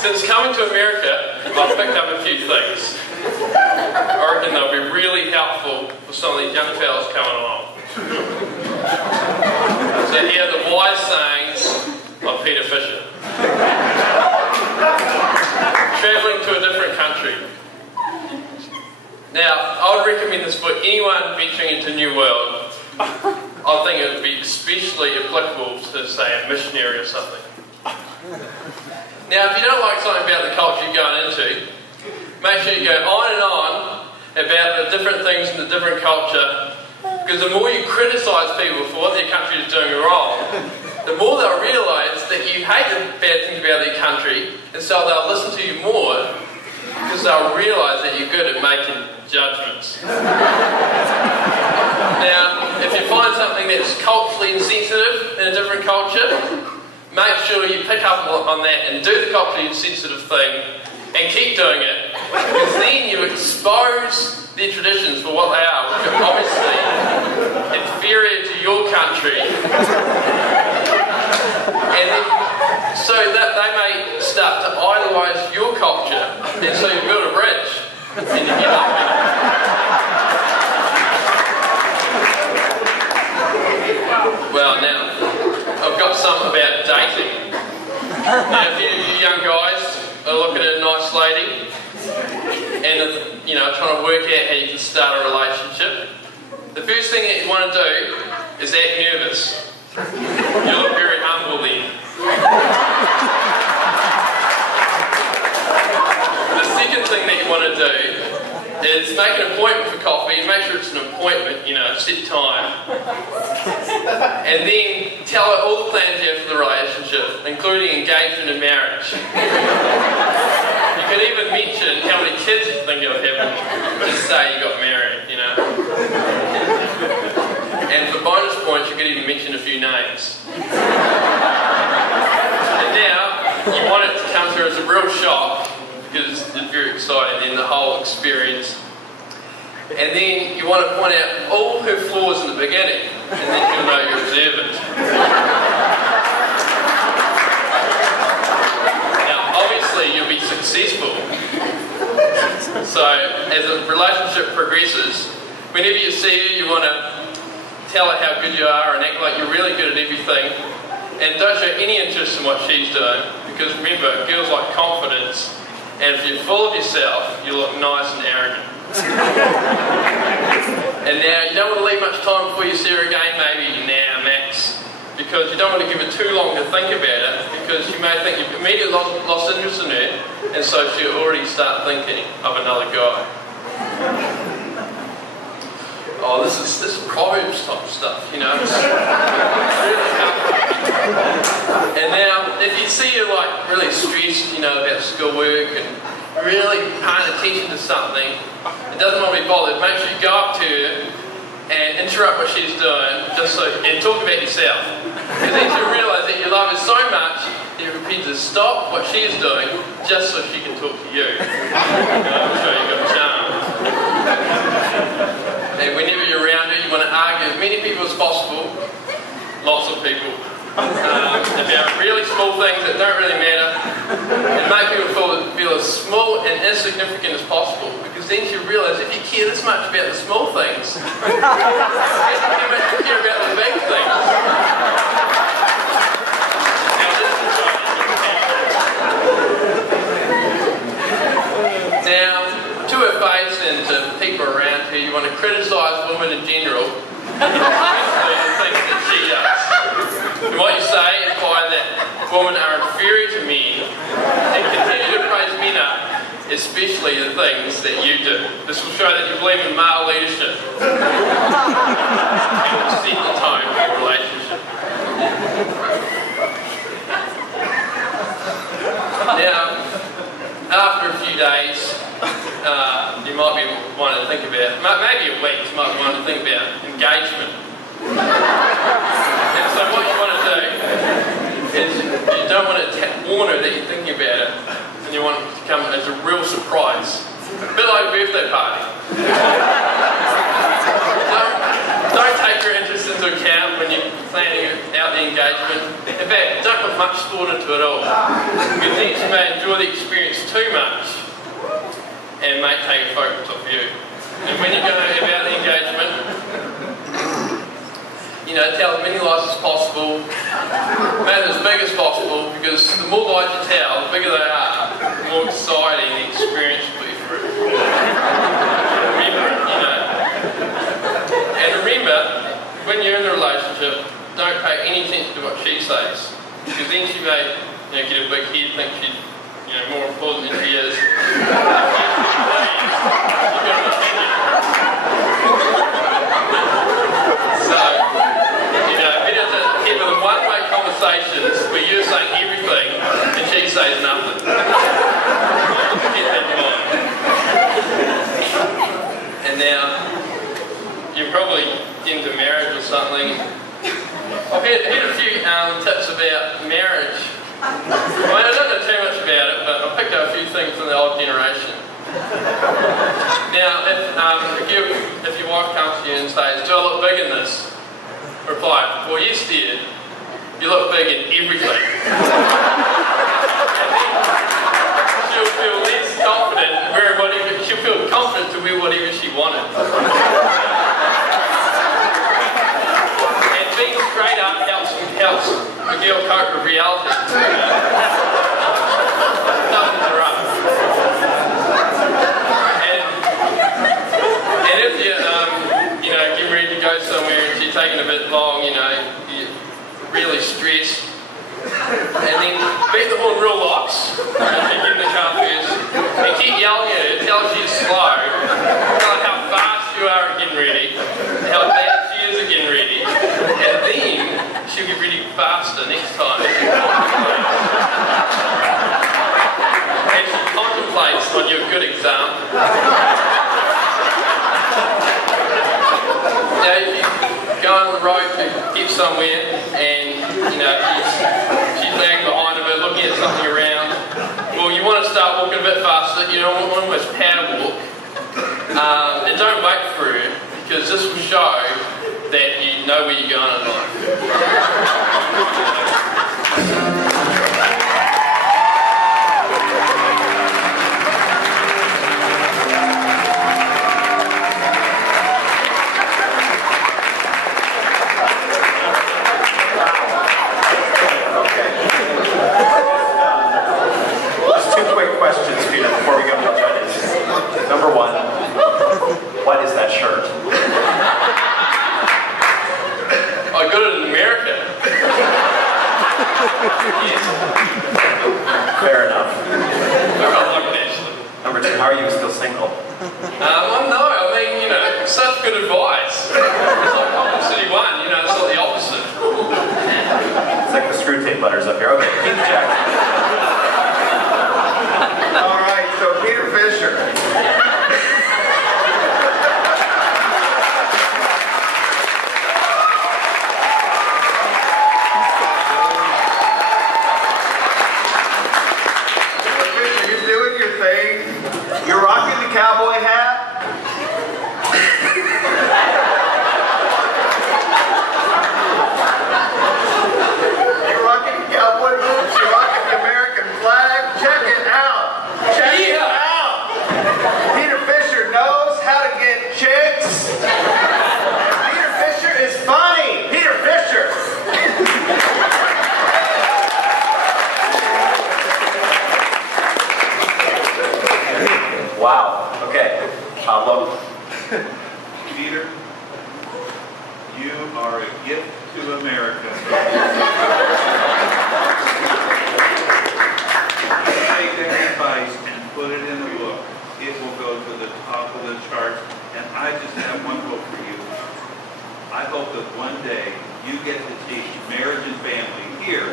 Since coming to America, I've picked up a few things. I reckon they'll be really helpful for some of these young fellas coming along. So here are the wise sayings of Peter Fisher. Travelling to a different country. Now, I would recommend this for anyone venturing into a new world. I think it would be especially applicable to, say, a missionary or something. Now, if you don't like something about the culture you're going into, make sure you go on and on about the different things in the different culture, because the more you criticise people for what their country is doing wrong, the more they'll realise that you hate the bad things about their country, and so they'll listen to you more, because they'll realise that you're good at making judgments. Now, if you find something that's culturally insensitive in a different culture, make sure you pick up on that and do the culturally insensitive thing and keep doing it, because then you expose their traditions for what they are, which are obviously inferior to your country. And then, so that they may start to idolise your culture, and so you build a bridge and you get up in it. Well, now, I've got some about dating. Now, if you young guys are looking at a nice lady and, trying to work out how you can start a relationship, the first thing that you want to do is act nervous. You look very humble then. The second thing that you want to do is make an appointment for coffee, and make sure it's an appointment, set time. And then tell her all the plans you have for the relationship, including engagement and marriage. You can even mention how many kids you think you'll have, just say you got married, And for bonus points, you could even mention a few names. And now, you want it to come through as a real shock, because it's very exciting in the whole experience. And then you want to point out all her flaws in the beginning, and then you'll know you're observant. Now, obviously, you'll be successful. So, as the relationship progresses, whenever you see her, you want to tell her how good you are and act like you're really good at everything. And don't show any interest in what she's doing, because remember, girls like confidence. And if you're full of yourself, you look nice and arrogant. And now, you don't want to leave much time before you see her again, maybe now, max, because you don't want to give her too long to think about it, because you may think you've immediately lost interest in her, and so she'll already start thinking of another guy. Oh, this is Proverbs type stuff, It's really helpful. And now, if you see her really stressed, about schoolwork and really paying attention to something, it doesn't want to be bothered. Make sure you go up to her and interrupt what she's doing, and talk about yourself. Because then she'll realise that you love her so much that you're prepared to stop what she's doing just so she can talk to you. I'm sure you've got charm. And whenever you're around her, you want to argue with as many people as possible, lots of people, about really small things that don't really matter, and make people feel as small and insignificant as possible, because then you realise if you care this much about the small things, you care about the big things. Now, to her face and to people around her, you want to criticise women in general, especially the things that she does. And what you say is that women are inferior to men, and continue to praise men up, especially the things that you do. This will show that you believe in male leadership and will set the tone for your relationship. Now, after a few days, you might be wanting to think about, maybe a week, you might be wanting to think about engagement. And so what you want to do is you don't want to warn her that you're thinking about it, and you want it to come as a real surprise. A bit like a birthday party. Don't take your interest into account when you're planning out the engagement. If fact, don't put much thought into it all. Because then you may enjoy the experience too much and may take focus off you. And when you go about the engagement, you know, tell as many lies as possible, make them as big as possible, because the more lies you tell, the bigger they are, the more exciting the experience will be for you. Remember it, you know. And remember, when you're in a relationship, don't pay any attention to what she says, because then she may, you know, get a big head, think she's, you know, more important than she is. So, you know, better to keep them one-way conversations where you're saying everything and she says nothing. Keep that in mind. And now, you're probably into marriage or something. I've had a few tips about marriage. I mean, I don't know too much about it, but I picked up a few things from the old generation. Now, if your wife comes to you and says, "Do I look big in this?" Reply, "Well, yes, dear. You look big in everything." And then she'll feel less confident in whatever. She'll feel confident to wear whatever she wanted. And being straight up helps a girl cope with reality. Nothing's rough. And if you're, you know, getting ready to go somewhere and she's taking a bit long, you know, you're really stressed, and then beat the horn real lots, get in the car first, and keep yelling at her, tell her she's slow, tell her how fast you are at getting ready, how bad she is at getting ready, and then she'll get ready faster next time. And she contemplates on your good example. Now, if you go on the road to get somewhere and, you know, she's lagging behind a bit, looking at something around, well, you want to start walking a bit faster, you know, almost power walk. And don't wait for her, because this will show that you know where you're going in life. Questions, Peter, before we go to the judges. Number one, what is that shirt? I got it in America. Yes. Fair enough. I like it actually. Number two, how are you still single? Well, no, I mean, you know, such good advice. It's like City One, you know, it's not the opposite. It's like the screw tape letters up here. Okay, Keith Jackson. All right, so Peter Fisher. Fisher, you're doing your thing. You're rocking the cowboy hat. You're rocking the cowboy boots. You're rocking the American flag. Check it out. Check it out! Peter Fisher knows how to get chicks. Peter Fisher is funny. Peter Fisher. Wow. Okay. Logan. Peter, you are a gift to America. Take that advice and put it in a book. It will go to the top of the charts. And I just have one hope for you. I hope that one day you get to teach marriage and family here